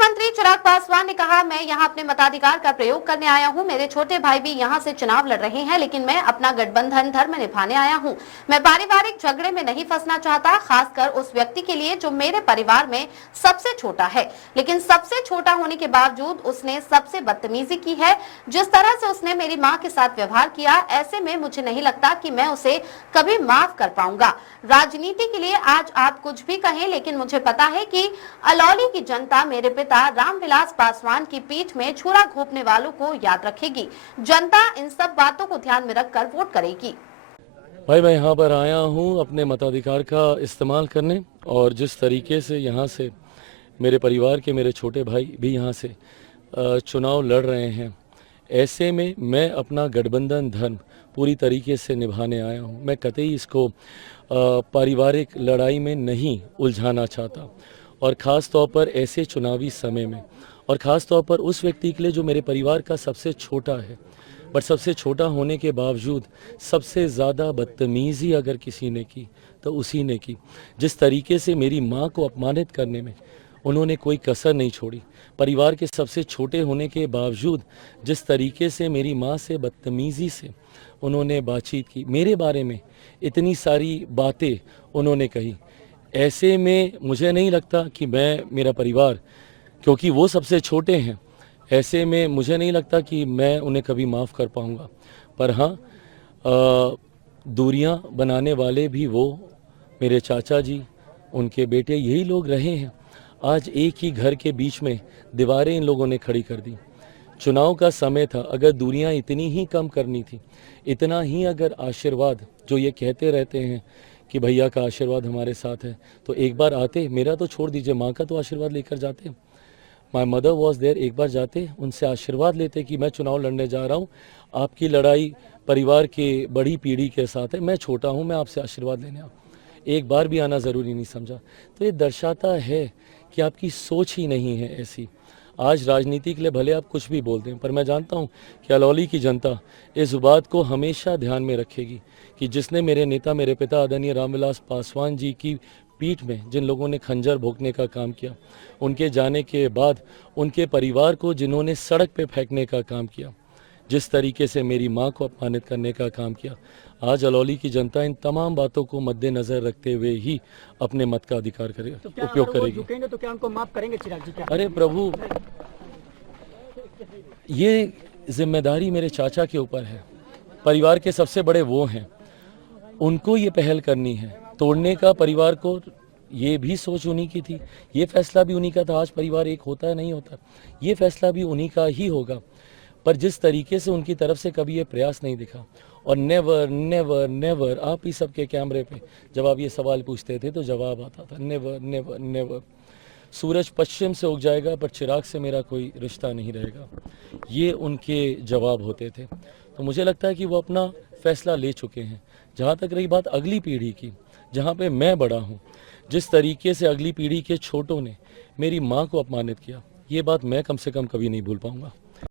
मंत्री चिराग पासवान ने कहा, मैं यहां अपने मताधिकार का प्रयोग करने आया हूं। मेरे छोटे भाई भी यहां से चुनाव लड़ रहे हैं, लेकिन मैं अपना गठबंधन धर्म निभाने आया हूं। मैं पारिवारिक झगड़े में नहीं फंसना चाहता, खासकर उस व्यक्ति के लिए जो मेरे परिवार में सबसे छोटा है। लेकिन सबसे छोटा होने के बावजूद उसने सबसे बदतमीजी की है। जिस तरह से उसने मेरी मां के साथ व्यवहार किया, ऐसे में मुझे नहीं लगता कि मैं उसे कभी माफ कर पाऊंगा। राजनीति के लिए आज आप कुछ भी कहें, लेकिन मुझे पता है कि अलौली की जनता मेरे पिता रामविलास पासवान की पीठ में छुरा घोंपने वालों को याद रखेगी। जनता इन सब बातों को ध्यान में रखकर वोट करेगी। भाई मैं यहाँ पर आया हूँ अपने मताधिकार का इस्तेमाल करने, और जिस तरीके से यहाँ से मेरे परिवार के मेरे छोटे भाई भी यहाँ से चुनाव लड़ रहे हैं, ऐसे में मैं अपना गठबंधन धर्म पूरी तरीके से निभाने आया हूँ। मैं कतई इसको पारिवारिक लड़ाई में नहीं उलझाना चाहता, और ख़ास तौर पर ऐसे चुनावी समय में, और ख़ास तौर पर उस व्यक्ति के लिए जो मेरे परिवार का सबसे छोटा है। बट सबसे छोटा होने के बावजूद सबसे ज़्यादा बदतमीज़ी अगर किसी ने की तो उसी ने की। जिस तरीके से मेरी माँ को अपमानित करने में उन्होंने कोई कसर नहीं छोड़ी। परिवार के सबसे छोटे होने के बावजूद जिस तरीके से मेरी माँ से बदतमीज़ी से उन्होंने बातचीत की, मेरे बारे में इतनी सारी बातें उन्होंने कही, ऐसे में मुझे नहीं लगता कि मेरा परिवार, क्योंकि वो सबसे छोटे हैं, ऐसे में मुझे नहीं लगता कि मैं उन्हें कभी माफ़ कर पाऊँगा। पर हाँ, दूरियां बनाने वाले भी वो मेरे चाचा जी, उनके बेटे, यही लोग रहे हैं। आज एक ही घर के बीच में दीवारें इन लोगों ने खड़ी कर दी। चुनाव का समय था, अगर दूरियां इतनी ही कम करनी थी, इतना ही अगर आशीर्वाद, जो ये कहते रहते हैं कि भैया का आशीर्वाद हमारे साथ है, तो एक बार आते, मेरा तो छोड़ दीजिए, माँ का तो आशीर्वाद लेकर जाते। माई मदर वॉज देयर, एक बार जाते, उनसे आशीर्वाद लेते कि मैं चुनाव लड़ने जा रहा हूँ, आपकी लड़ाई परिवार के बड़ी पीढ़ी के साथ है, मैं छोटा हूँ, मैं आपसे आशीर्वाद लेने आऊँ। एक बार भी आना ज़रूरी नहीं समझा। तो ये दर्शाता है कि आपकी सोच ही नहीं है ऐसी। आज राजनीति के लिए भले आप कुछ भी बोलते हैं, पर मैं जानता हूँ कि अलौली की जनता इस बात को हमेशा ध्यान में रखेगी कि जिसने मेरे नेता, मेरे पिता आदरणीय रामविलास पासवान जी की पीठ में जिन लोगों ने खंजर भोंकने का काम किया, उनके जाने के बाद उनके परिवार को जिन्होंने सड़क पे फेंकने का काम किया, जिस तरीके से मेरी मां को अपमानित करने का काम किया, आज अलौली की जनता इन तमाम बातों को मद्देनजर रखते हुए ही अपने मत का अधिकार करेगा, तो उपयोग करेगी। झुकेंगे तो क्या उनको माफ करेंगे चिराग जी? क्या अरे प्रभु, ये जिम्मेदारी मेरे चाचा के ऊपर है। परिवार के सबसे बड़े वो हैं, उनको ये पहल करनी है तोड़ने का। परिवार को ये भी सोच उन्हीं की थी, ये फैसला भी उन्हीं का था। आज परिवार एक होता है, नहीं होता, ये फैसला भी उन्हीं का ही होगा। पर जिस तरीके से उनकी तरफ से कभी ये प्रयास नहीं दिखा, और नेवर नेवर नेवर, आप ही सबके कैमरे पे जब आप ये सवाल पूछते थे तो जवाब आता था, नेवर नेवर नेवर। सूरज पश्चिम से उग जाएगा पर चिराग से मेरा कोई रिश्ता नहीं रहेगा, ये उनके जवाब होते थे। तो मुझे लगता है कि वो अपना फैसला ले चुके हैं। जहाँ तक रही बात अगली पीढ़ी की, जहाँ पे मैं बड़ा हूँ, जिस तरीके से अगली पीढ़ी के छोटों ने मेरी माँ को अपमानित किया, ये बात मैं कम से कम कभी नहीं भूल पाऊँगा।